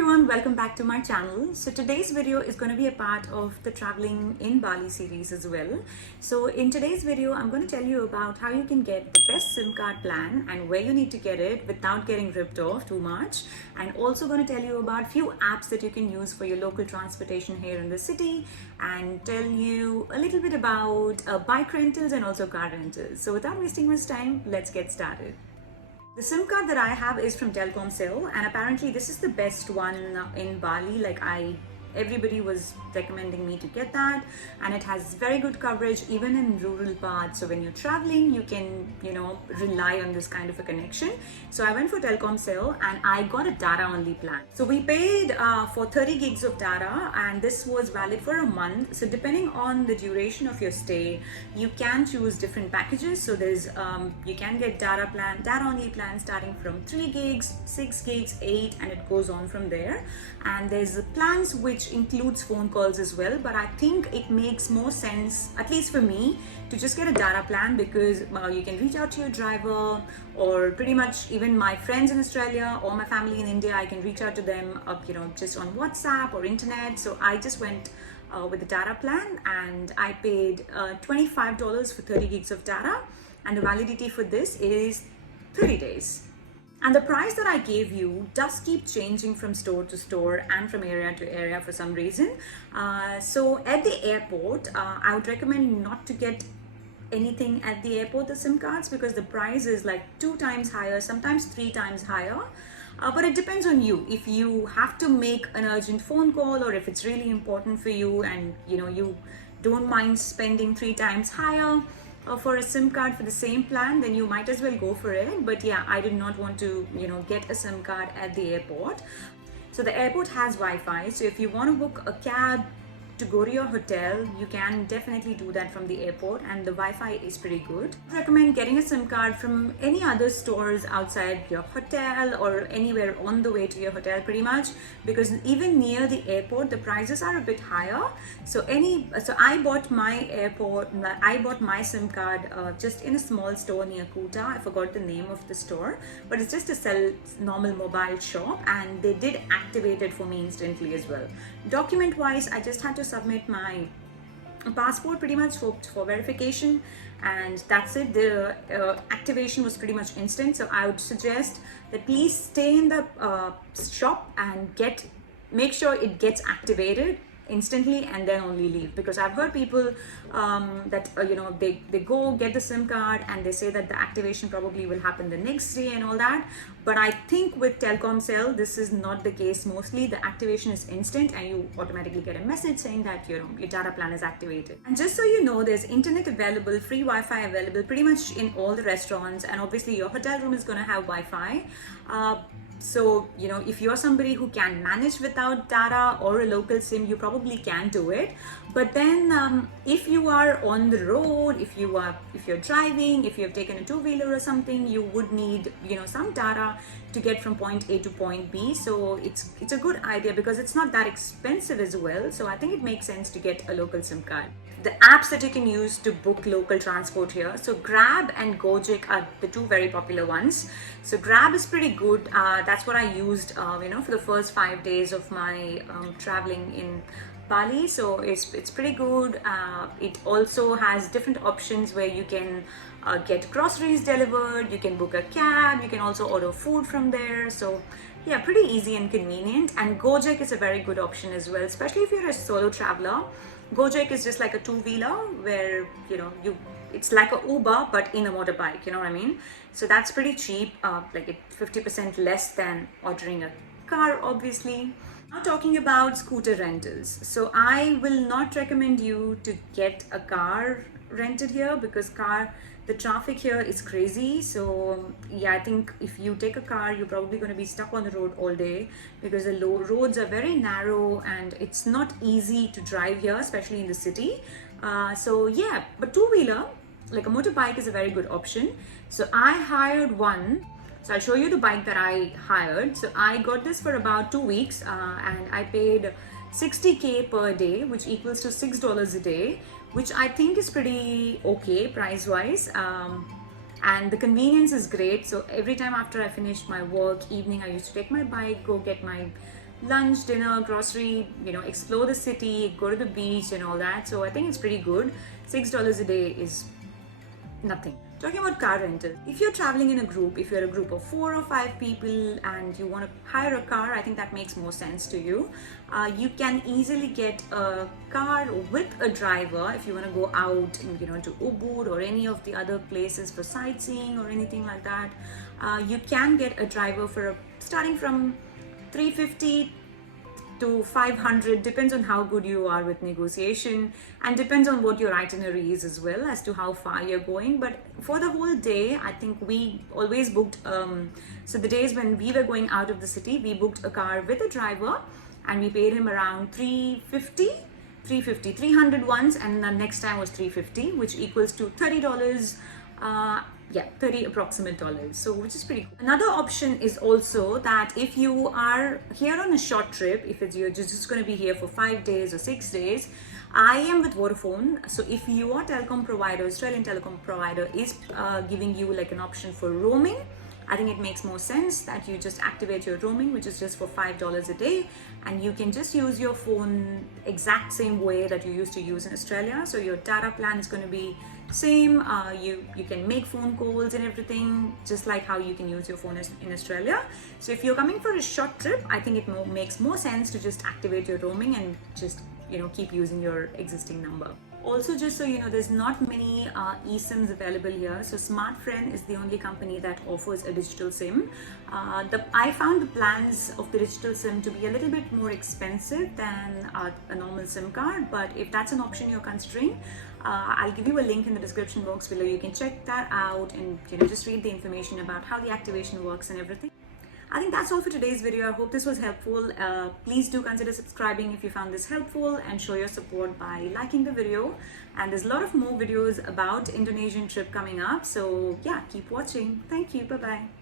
everyone, welcome back to my channel. So today's video is going to be a part of the traveling in Bali series as well. So in today's video, I'm going to tell you about how you can get the best SIM card plan and where you need to get it without getting ripped off too much. And also going to tell you about few apps that you can use for your local transportation here in the city and tell you a little bit about bike rentals and also car rentals. So without wasting much time, let's get started. The SIM card that I have is from Telkomsel, and apparently this is the best one in Bali. Everybody was recommending me to get that, and it has very good coverage even in rural parts. So when you're traveling, you can, rely on this kind of a connection. So I went for Telkomsel and I got a data only plan. So we paid for 30 gigs of data, and this was valid for a month. So depending on the duration of your stay, you can choose different packages. So there's you can get data only plan starting from 3 gigs, 6 gigs, 8, and it goes on from there. And there's plans which includes phone calls as well, but I think it makes more sense, at least for me, to just get a data plan because you can reach out to your driver, or pretty much even my friends in Australia or my family in India, I can reach out to them just on WhatsApp or internet. So I just went with the data plan, and I paid $25 for 30 gigs of data, and the validity for this is 30 days. And the price that I gave you does keep changing from store to store and from area to area for some reason. So at the airport, I would recommend not to get anything at the airport, the SIM cards, because the price is like 2 times higher, sometimes 3 times higher. But it depends on you. If you have to make an urgent phone call, or if it's really important for you and you don't mind spending 3 times higher for a SIM card for the same plan, then you might as well go for it. But yeah, I did not want to get a SIM card at the airport. So the airport has Wi-Fi, so if you want to book a cab to go to your hotel, you can definitely do that from the airport, and the Wi-Fi is pretty good. I recommend getting a SIM card from any other stores outside your hotel or anywhere on the way to your hotel pretty much, because even near the airport the prices are a bit higher. So I bought my SIM card just in a small store near Kuta. I forgot the name of the store, but it's just a normal mobile shop, and they did activate it for me instantly as well. Document wise, I just had to submit my passport pretty much for verification, and that's it. The activation was pretty much instant. So I would suggest that please stay in the shop and make sure it gets activated instantly and then only leave, because I've heard people that they go get the SIM card and they say that the activation probably will happen the next day and all that. But I think with Telkomsel this is not the case. Mostly the activation is instant and you automatically get a message saying that your data plan is activated. And just so you know, there's internet available, free Wi-Fi available pretty much in all the restaurants, and obviously your hotel room is going to have Wi-Fi. So if you're somebody who can manage without data or a local SIM, you probably can do it. But then if you are on the road, if you're driving, if you have taken a two-wheeler or something, you would need some data to get from point A to point B. So it's a good idea because it's not that expensive as well. So I think it makes sense to get a local SIM card. The apps that you can use to book local transport here, so Grab and Gojek are the two very popular ones. So Grab is pretty good. That's what I used for the first 5 days of my traveling in Bali. So it's pretty good. It also has different options where you can get groceries delivered, you can book a cab, you can also order food from there. So yeah, pretty easy and convenient. And Gojek is a very good option as well, especially if you're a solo traveler. Gojek is just like a two-wheeler where it's like a Uber but in a motorbike, you know what I mean? So that's pretty cheap, like 50% less than ordering a car, obviously. Now talking about scooter rentals. So I will not recommend you to get a car rented here because the traffic here is crazy. So yeah, I think if you take a car, you're probably going to be stuck on the road all day because the roads are very narrow and it's not easy to drive here, especially in the city. So yeah, but two-wheeler, like a motorbike, is a very good option. So I hired one. So I'll show you the bike that I hired. So I got this for about 2 weeks and I paid 60K per day, which equals to $6 a day, which I think is pretty okay price wise. And the convenience is great. So every time after I finished my work evening, I used to take my bike, go get my lunch, dinner, grocery, explore the city, go to the beach and all that. So I think it's pretty good. $6 a day is nothing. Talking about car rental, if you're traveling in a group, if you're a group of 4 or 5 people and you want to hire a car, I think that makes more sense to you. You can easily get a car with a driver if you want to go out, to Ubud or any of the other places for sightseeing or anything like that. You can get a driver for starting from 350 to 500, depends on how good you are with negotiation, and depends on what your itinerary is as well as to how far you're going. But for the whole day, I think we always booked, so the days when we were going out of the city, we booked a car with a driver and we paid him around 300 once, and the next time was 350, which equals to $30. 30 approximate dollars, so which is pretty cool. Another option is also that if you are here on a short trip, if you're just going to be here for 5 days or 6 days, I am with Vodafone. So if your telecom provider, Australian telecom provider, is giving you like an option for roaming, I think it makes more sense that you just activate your roaming, which is just for $5 a day, and you can just use your phone exact same way that you used to use in Australia. So your data plan is going to be same. You can make phone calls and everything just like how you can use your phone in Australia. So if you're coming for a short trip, I think it makes more sense to just activate your roaming and just keep using your existing number. Also, just so you know, there's not many eSIMs available here. So SmartFriend is the only company that offers a digital SIM. I found the plans of the digital SIM to be a little bit more expensive than a normal SIM card. But if that's an option you're considering, I'll give you a link in the description box below. You can check that out and just read the information about how the activation works and everything. I think that's all for today's video. I hope this was helpful. Please do consider subscribing if you found this helpful, and show your support by liking the video. And there's a lot of more videos about Indonesian trip coming up. So yeah, keep watching. Thank you. Bye-bye.